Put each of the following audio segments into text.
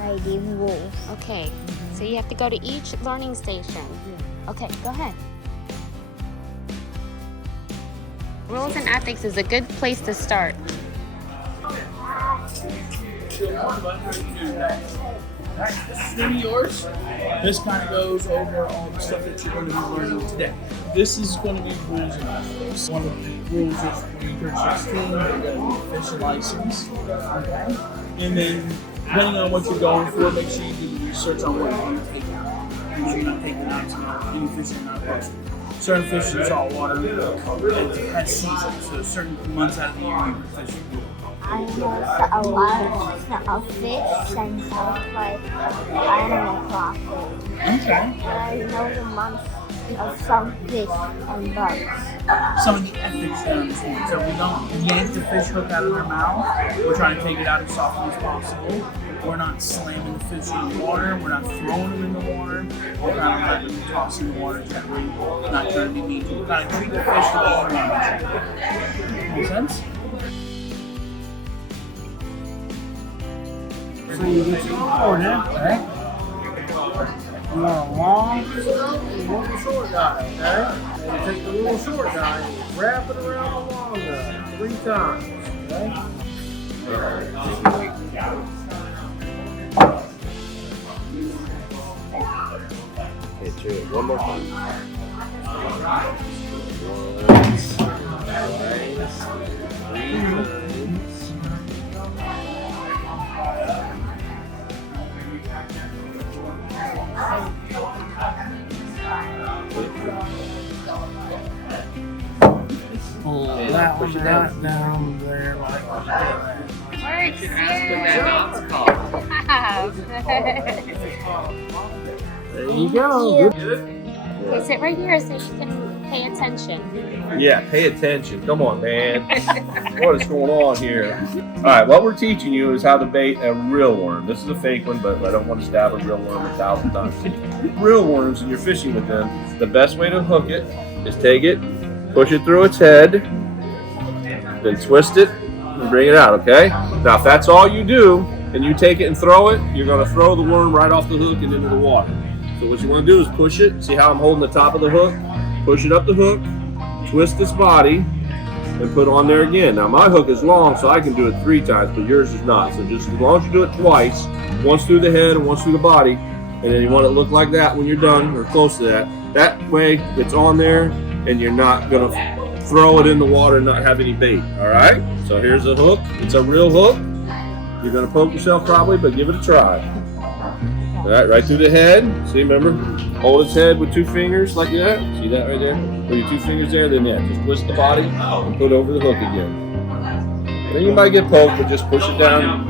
ID rules. Okay, so you have to go to each learning station. Okay, go ahead. Rules and ethics is a good place to start. This is yours. This kind of goes over all the stuff that you're going to be learning today. This is going to be rules and ethics. One of the rules is when you turn 16, you're going to get a fish license. Okay? And then, depending on what you're going for, make sure you do research on what you're going to take out. Make sure you're not taking out any fish that are not posted. Certain fish in salt water it has seasons, so certain months out of the year you can fish. I know a lot of fish and stuff like Animal Crossing. Okay. And I know the months of some fish and bugs. Some of the ethics there in this one. So we don't yank the fish hook out of their mouth. We're trying to take it out as softly as possible. We're not slamming the fish in the water. We're not throwing them in the water. We're kind of letting them toss in the water gently, not trying to be mean. We're kind of treat the fish the way you want to. Make sense? So you get your order, right? You want a long, you want a short guy, okay? And you take the little short guy and wrap it around the long guy 3 times, okay? Okay, cheers. One more time. Pull that one right down there like that. Works, There you go. Good. Okay, sit right here so you can pay attention. Yeah, pay attention. Come on, man. What is going on here? All right, what we're teaching you is how to bait a real worm. This is a fake one, but I don't want to stab a real worm 1,000 times. Real worms, and you're fishing with them, the best way to hook it is take it, push it through its head, then twist it, and bring it out, okay? Now, if that's all you do, and you take it and throw it, you're going to throw the worm right off the hook and into the water. So what you want to do is push it. See how I'm holding the top of the hook? Push it up the hook, twist this body, and put on there again. Now my hook is long, so I can do it 3 times, but yours is not. So just as long as you do it twice, once through the head and once through the body, and then you want it to look like that when you're done, or close to that. That way it's on there, and you're not going to throw it in the water and not have any bait, all right? So here's a hook. It's a real hook. You're going to poke yourself probably, but give it a try. All right, right through the head. See, remember? Hold its head with 2 fingers like that. See that right there? Put your 2 fingers there, then just twist the body and put it over the hook again. Then you might get poked, but just push it down.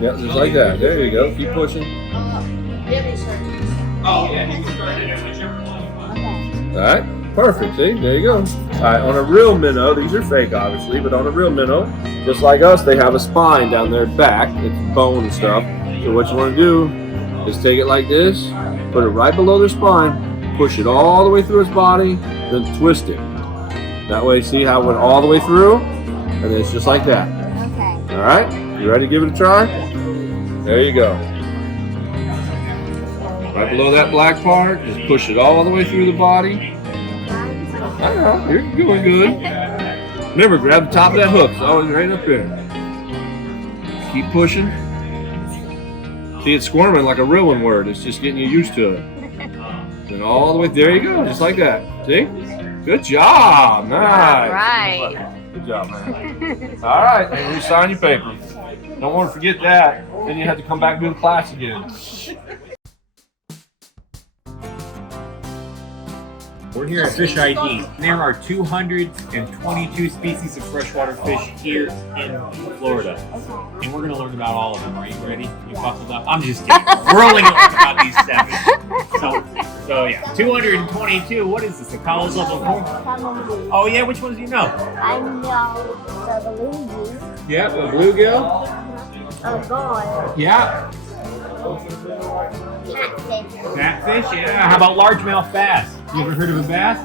Yeah, just like that. There you go. Keep pushing. All right, perfect. See, there you go. All right, on a real minnow, these are fake obviously, but on a real minnow, just like us, they have a spine down their back. It's bone and stuff. So what you want to do is take it like this, put it right below their spine, push it all the way through its body, then twist it. That way, see how it went all the way through? And then it's just like that. Okay. All right, you ready to give it a try? There you go. Right below that black part, just push it all the way through the body. I know, you're doing good. Remember, grab the top of that hook. It's always right up there. Keep pushing. See, it's squirming like a real one word. It's just getting you used to it. Then all the way, there you go, just like that. See? Good job. Nice. All right. Good job, man. All right, and you sign your paper. Don't want to forget that. Then you have to come back and do the class again. We're here at Fish ID. There are 222 species of freshwater fish here in Florida. And we're going to learn about all of them. Are you ready? You buckled up? I'm just kidding. We're only going to learn about these 7. So yeah, 222. What is this, a college level 4? Oh yeah, which ones do you know? I know the bluegill, Yeah, the bluegill. a boy, Yeah. catfish. Catfish, yeah. How about largemouth bass? You ever heard of a bass?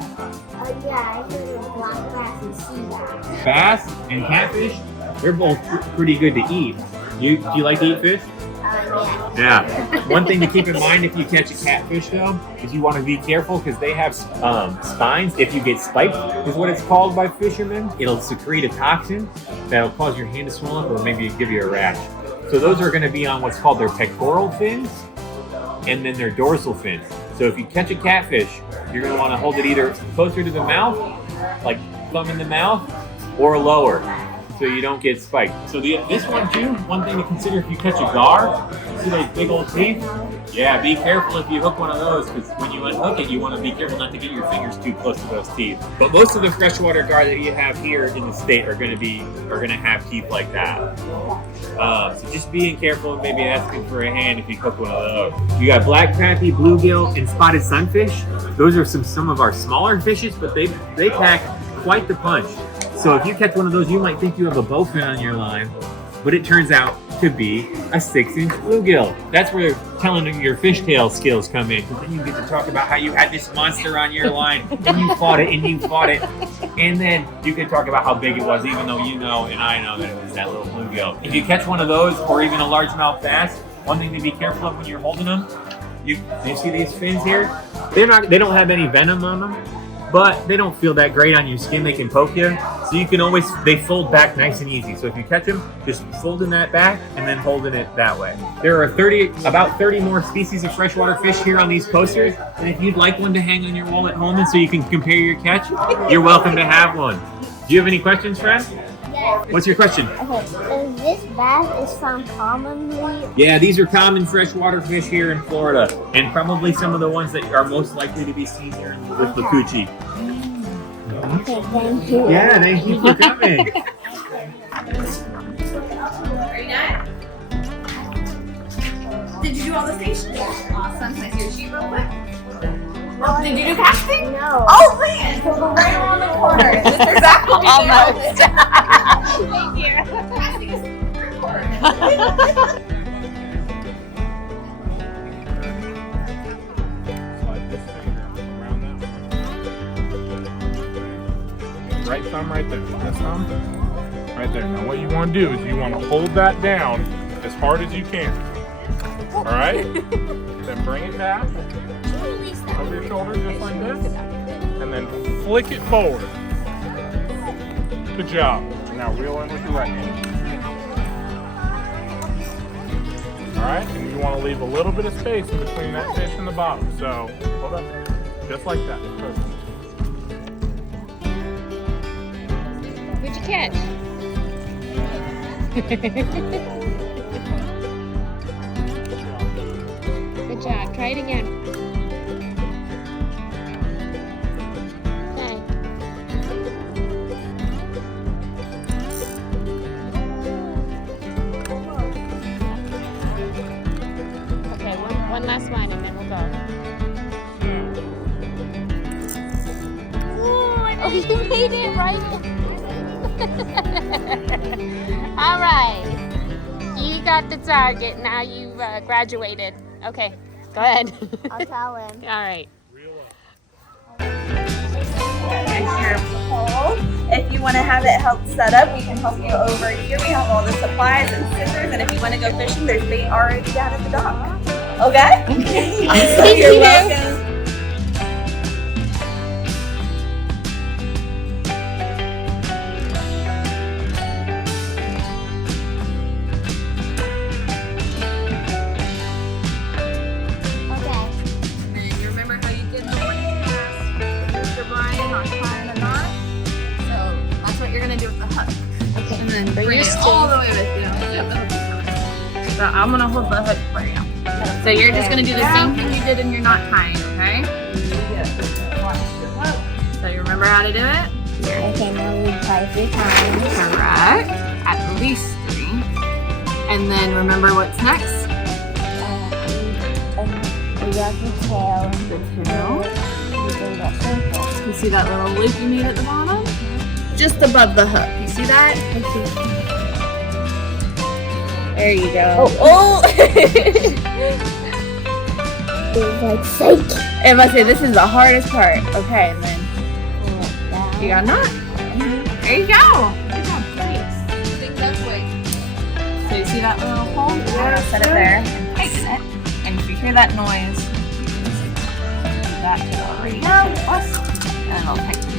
Yeah, I heard of black bass and sea bass. Bass and catfish? They're both pretty good to eat. Do you like to eat fish? Yeah. Yeah. One thing to keep in mind if you catch a catfish, though, is you want to be careful because they have spines. If you get spiked, is what it's called by fishermen. It'll secrete a toxin that'll cause your hand to swell up or maybe give you a rash. So those are going to be on what's called their pectoral fins and then their dorsal fins. So if you catch a catfish, you're going to want to hold it either closer to the mouth, like thumb in the mouth, or lower, so you don't get spiked. So this one too, one thing to consider if you catch a gar, see those big old teeth? Yeah, be careful if you hook one of those, because when you unhook it, you want to be careful not to get your fingers too close to those teeth. But most of the freshwater gar that you have here in the state are going to have teeth like that. So just being careful and maybe asking for a hand if you hook one of those. You got black crappie, bluegill, and spotted sunfish. Those are some of our smaller fishes, but they pack quite the punch. So if you catch one of those, you might think you have a bowfin on your line, but it turns out to be a 6-inch bluegill. That's where telling your fishtail skills come in, because then you get to talk about how you had this monster on your line, and you fought it, and then you can talk about how big it was, even though you know and I know that it was that little bluegill. If you catch one of those, or even a largemouth bass, one thing to be careful of when you're holding them, you see these fins here? They don't have any venom on them, but they don't feel that great on your skin. They can poke you. So you can always, they fold back nice and easy. So if you catch them, just folding that back and then holding it that way. There are about 30 more species of freshwater fish here on these posters. And if you'd like one to hang on your wall at home and so you can compare your catch, you're welcome to have one. Do you have any questions, friend? Yes. What's your question? Okay, so this bass is found commonly. Yeah, these are common freshwater fish here in Florida, and probably some of the ones that are most likely to be seen here in Withlacoochee. Okay, thank you. Yeah, thank you for coming. Are you done? Did you do all the stations? Awesome. Can I see your sheet real quick? Did you do casting? No. Oh man! So we're right around the corner. This is exactly almost. Thank you. Casting is the corner. Right thumb right there. This thumb right there. Now what you want to do is you want to hold that down as hard as you can. All right? Then bring it back over your shoulder just like this, and then flick it forward. Good job. Now reel in with your right hand. All right? And you want to leave a little bit of space in between that fish and the bottom. So hold up, just like that. Perfect. What'd you catch? Good job. Try it again. Okay. Okay, one last one and then we'll go. Oh, you made it right. All right. You got the target. Now you've graduated. Okay, go ahead. I'll tell him. All right. Your pole. If you want to have it help set up, we can help you over here. We have all the supplies and scissors, and if you want to go fishing, there's bait already down at the dock. Okay? Thank You're you. welcome. Okay. And then you remember how you did the morning cast with Mr. Brian on tying the knot? So that's what you're gonna do with the hook. Okay. And then But bring you're it still- all the way with you. Yep, the hook is coming. So I'm gonna hold the hook for you. So you're just gonna do the same thing you did in your knot tying, okay? So you remember how to do it? Okay, now we try 3 times. Correct. At least 3. And then remember what's next? We got the tail. You see that little loop you made at the bottom? Just above the hook. You see that? There you go. Oh! It's like fake. And I say this is the hardest part. Okay, and then Pull it down. you got a knot. There you go. Good job. Nice. You think that's you see that little hole? Yeah. Set it there and tighten it. And if you hear that noise, do that to the right, to the plus, and it'll tighten.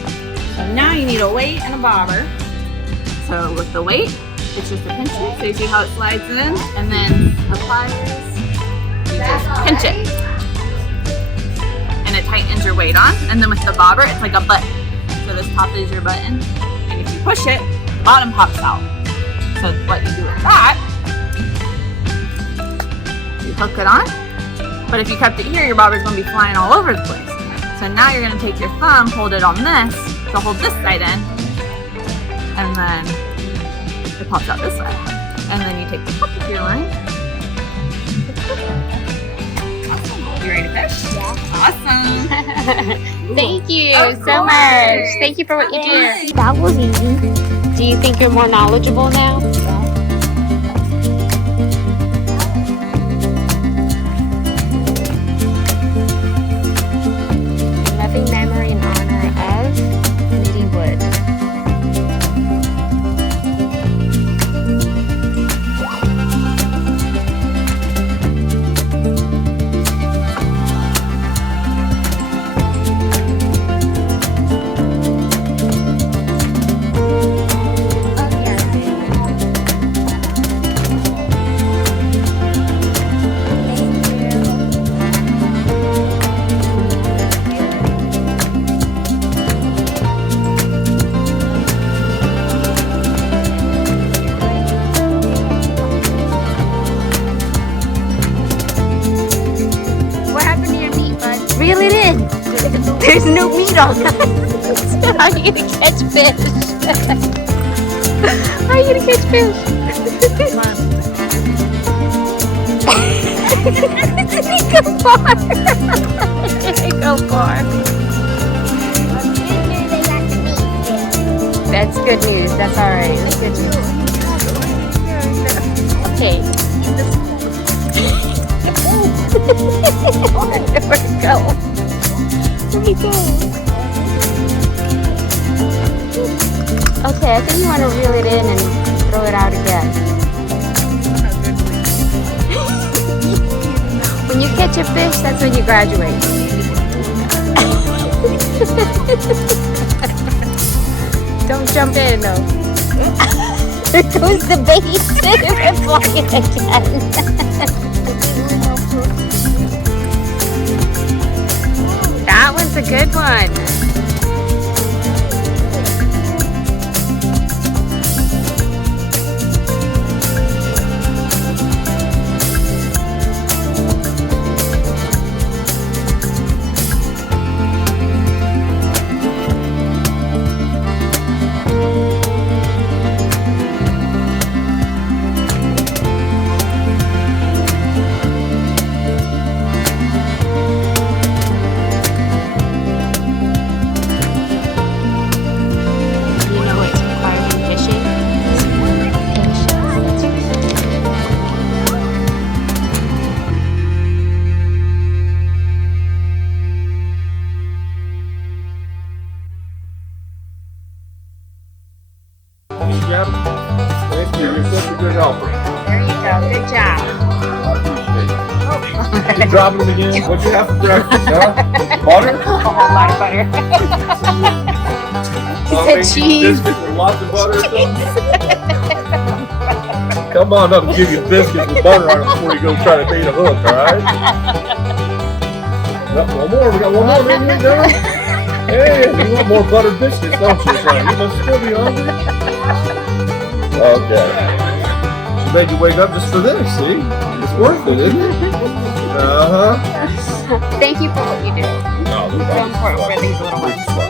So now you need a weight and a bobber. So with the weight, it's just a pinch it. So you see how it slides in, and then the pliers, you just pinch it. And it tightens your weight on. And then with the bobber, it's like a button. So this top is your button. And if you push it, the bottom pops out. So what you do with that, you hook it on. But if you kept it here, your bobber's gonna be flying all over the place. So now you're gonna take your thumb, hold it on this, to hold this side in, and then it pops out this side. And then you take the top of your line. You ready to fish? Yeah. Awesome. Thank you so much. Thank you for what you do. That was easy. Do you think you're more knowledgeable now? Loving memory in honor of Mitty Wood. Reel it in. There's no meat on that. How are you gonna catch fish? How are you gonna catch fish? Go far. Go far. That's good news. That's all right. That's good news. Okay. Where'd it go? Where'd he go? Okay, I think you want to reel it in and throw it out again. When you catch a fish, that's when you graduate. Don't jump in, though. There goes the bait. We're flying again. That one's a good one. Thank you. You're such a good helper. There you go. Good job. I appreciate it. You dropping them again? What'd you have for breakfast, huh? Butter? A whole lot of butter. He said cheese. Biscuits with lots of butter or something? Come on up and give you a biscuit with butter on it before you go try to bait a hook, alright? One more. We got one more in here now. Hey, you want more buttered biscuits, don't you, son? You must still be hungry. Okay. She made you wake up just for this, see? It's worth it, isn't it? Uh-huh. Thank you for what you do. No, It's so important for these little ones.